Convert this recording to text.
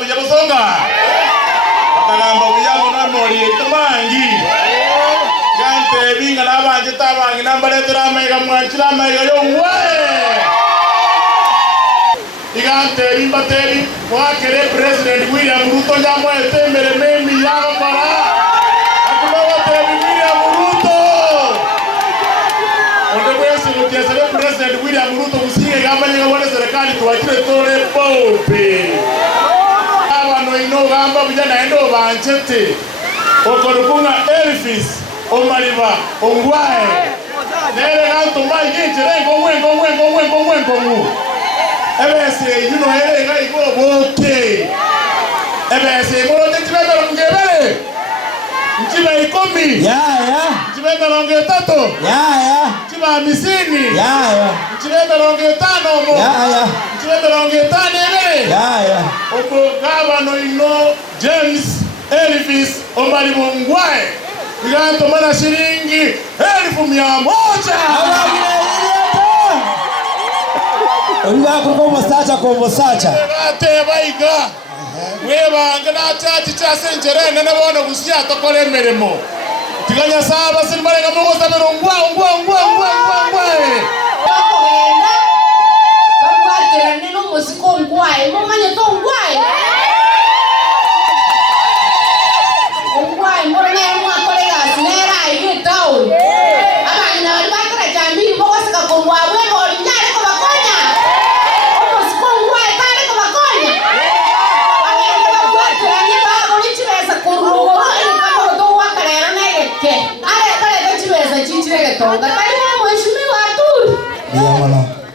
bijabusonga bakagamba buyamo namoli tumangi gante binga nabanje tabangi nambaletera amaiga mwanchira amaiga yongwe igante rimbateri wakere President William Ruto nyamwete mbere memi yako para akubawa William Ruto ondebwese mutiesere President William Ruto kusinge gamanye ngabone serikali tuwakire tore pope abano ino gamba bujana endo banchete okorukunga Elvis omaliba ongwae nere ganto mai ginjere ngomwe ebese you know hele ga iko bote ebese mo de tibeba ngebele ntiba ikomi ya tibeba longe tato ya tiba misini ya tibeba longe tano mo ya tibeba longe tane ebele ya oko gabano ino James Elvis omaliba ongwae biganto mana shilingi 1,100 Uliwa kumbo sacha ate baiga webanga na chati cha senjere nene bono gusia tokole meremo tiganya saba silmarenga mugo sabero ngwa